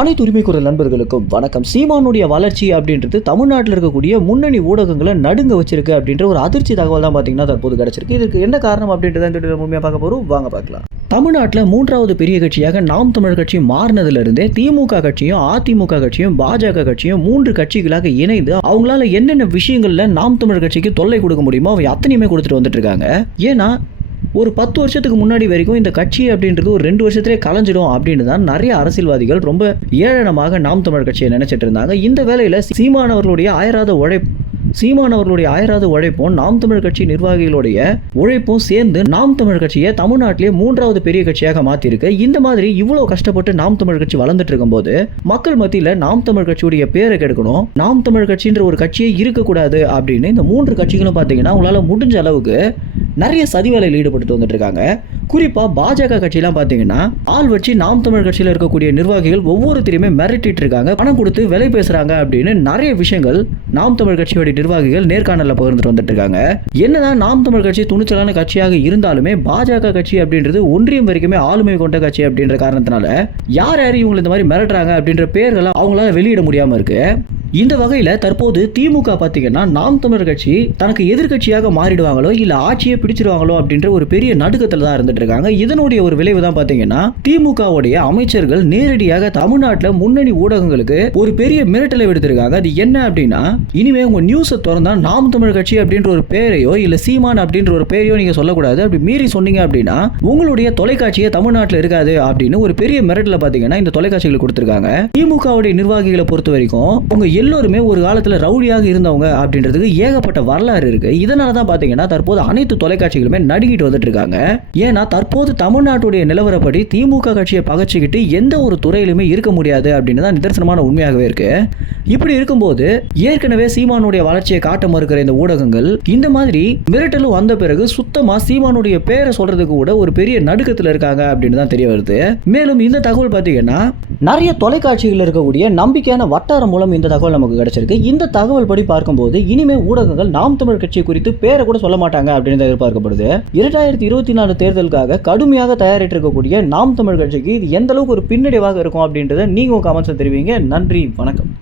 அனைத்து உரிமை குரல் நண்பர்களுக்கும் வணக்கம். சீமானுடைய வளர்ச்சி அப்படின்றது தமிழ்நாட்டில் இருக்கக்கூடிய முன்னணி ஊடகங்களை நடுங்க வச்சிருக்கு அப்படின்ற ஒரு அதிர்ச்சி தகவல் தான் பார்த்தீங்கன்னா தற்போது கிடைச்சிருக்கு. இதுக்கு என்ன காரணம் அப்படின்றத முழுமையாக பார்க்க போகிறோம் வாங்க பார்க்கலாம். தமிழ்நாட்டில் மூன்றாவது பெரிய கட்சியாக நாம் தமிழ் கட்சி மாறினதுலேருந்தே திமுக கட்சியும் அதிமுக கட்சியும் பாஜக கட்சியும் மூன்று கட்சிகளாக இணைந்து அவங்களால என்னென்ன விஷயங்களில் நாம் தமிழ் கட்சிக்கு தொல்லை கொடுக்க முடியுமோ அவங்க அத்தனையுமே கொடுத்துட்டு வந்துட்டு இருக்காங்க. ஏன்னா ஒரு பத்து வருஷத்துக்கு முன்னாடி வரைக்கும் இந்த கட்சி அப்படின்றது ஒரு ரெண்டு வருஷத்திலே கலைஞ்சிடும் அப்படின்னு தான் நிறைய அரசியல்வாதிகள் ரொம்ப ஏளனமாக நாம் தமிழ் கட்சியை நினைச்சிட்டு இருந்தாங்க. இந்த வேலையில் சீமானவர்களுடைய ஆயராத உழைப்பு சீமானவர்களுடைய ஆயராத உழைப்பும் நாம் தமிழ் கட்சி நிர்வாகிகளுடைய உழைப்பும் சேர்ந்து நாம் தமிழ் கட்சியை தமிழ்நாட்டிலே மூன்றாவது பெரிய கட்சியாக மாற்றிருக்கு இந்த மாதிரி இவ்வளோ கஷ்டப்பட்டு நாம் தமிழ் கட்சி வளர்ந்துட்டு இருக்கும்போது மக்கள் மத்தியில் நாம் தமிழ் கட்சியுடைய பேரை கெடுக்கணும் நாம் தமிழ் கட்சின்ற ஒரு கட்சியே இருக்கக்கூடாது அப்படின்னு இந்த மூன்று கட்சிகளும் பார்த்தீங்கன்னா உங்களால் முடிஞ்ச அளவுக்கு நிறைய சதி வேலையில் ஈடுபட்டு வந்துட்டு இருக்காங்க. குறிப்பாக பாஜக கட்சியெல்லாம் பார்த்தீங்கன்னா ஆள் வச்சு நாம் தமிழ் கட்சியில் இருக்கக்கூடிய நிர்வாகிகள் ஒவ்வொருத்தரையுமே மிரட்டிட்டு இருக்காங்க. பணம் கொடுத்து விலை பேசுகிறாங்க அப்படின்னு நிறைய விஷயங்கள் நாம் தமிழ் கட்சியோடைய நிர்வாகிகள் நேர்காணலில் பகிர்ந்துட்டு வந்துட்டு இருக்காங்க. என்னதான் நாம் தமிழ் கட்சி துணிச்சலான கட்சியாக இருந்தாலுமே பாஜக கட்சி அப்படின்றது ஒன்றியம் வரைக்குமே ஆளுமை கொண்ட கட்சி அப்படின்ற காரணத்தினால யார் யார் இவங்களை இந்த மாதிரி மிரட்டுறாங்க அப்படின்ற பேர்களை அவங்களால வெளியிட முடியாமல் இருக்கு. இந்த வகையில் தற்போது திமுக பார்த்தீங்கன்னா நாம் தமிழர் கட்சி தனக்கு எதிர்க்கட்சியாக மாறிடுவாங்களோ இல்லை ஆட்சியை பிடிச்சிருவாங்களோ அப்படின்ற ஒரு பெரிய நடுக்கத்தில் தான் இருந்துட்டு இருக்காங்க இதனுடைய ஒரு விளைவு தான் பார்த்தீங்கன்னா திமுகவுடைய அமைச்சர்கள் நேரடியாக தமிழ்நாட்டில் முன்னணி ஊடகங்களுக்கு ஒரு பெரிய மிரட்டலை விடுத்திருக்காங்க. அது என்ன அப்படின்னா இனிமே உங்க நியூஸை திறந்தா நாம் தமிழ் கட்சி அப்படின்ற ஒரு பேரையோ இல்ல சீமான் அப்படின்ற ஒரு பேரையோ நீங்க சொல்லக்கூடாது. அப்படி மீறி சொன்னீங்க அப்படின்னா உங்களுடைய தொலைக்காட்சியே தமிழ்நாட்டில் இருக்காது அப்படின்னு ஒரு பெரிய மிரட்டல பாத்தீங்கன்னா இந்த தொலைக்காட்சிகள் கொடுத்துருக்காங்க. திமுகவுடைய நிர்வாகிகளை பொறுத்த வரைக்கும் உங்க எல்லோருமே ஒரு காலத்துல ரவுடியாக இருந்தவங்க அப்படின்றதுக்கு ஏகப்பட்ட வரலாறு இருக்கு. இதனால தான் பாத்தீங்கன்னா தற்போது அனைத்து தொலைக்காட்சிகளுமே நடுங்கிட்டு வந்துட்டு இருக்காங்க. ஏன்னா தற்போது தமிழ்நாட்டுடைய நிலவரப்படி திமுக கட்சியை பகச்சிக்கிட்டு எந்த ஒரு துறையிலுமே இருக்க முடியாது அப்படின்னு தான் நிதர்சனமான உண்மையாகவே இருக்கு. இப்படி இருக்கும்போது ஏற்கனவே சீமானுடைய வளர்ச்சியை காட்ட மறுக்கிற இந்த ஊடகங்கள் இந்த மாதிரி மிரட்டலும் வந்த பிறகு சுத்தமா சீமானுடைய பேரை சொல்றதுக்கு கூட ஒரு பெரிய நடுக்கத்தில் இருக்காங்க அப்படின்னு தான் தெரிய வருது. மேலும் இந்த தகவல் பாத்தீங்கன்னா நிறைய தொலைக்காட்சிகளில் இருக்கக்கூடிய நம்பிக்கையான வட்டாரம் மூலம் இந்த தகவல் நமக்கு கிடைச்சிருக்கு. இந்த தகவல் படி பார்க்கும்போது இனிமே ஊடகங்கள் நாம் தமிழ் கட்சி குறித்து பேரை கூட சொல்ல மாட்டாங்க அப்படின்னு எதிர்பார்க்கப்படுது. இரண்டாயிரத்தி இருபத்தி நாலு தேர்தல் தேர்தலுக்காக கடுமையாக தயாரிட்டு இருக்கக்கூடிய நாம் தமிழ் கட்சிக்கு இது எந்த அளவுக்கு ஒரு பின்னடைவாக இருக்கும் அப்படின்றத நீங்க உங்க கமெண்ட்ஸ் தெரிவிங்க. நன்றி வணக்கம்.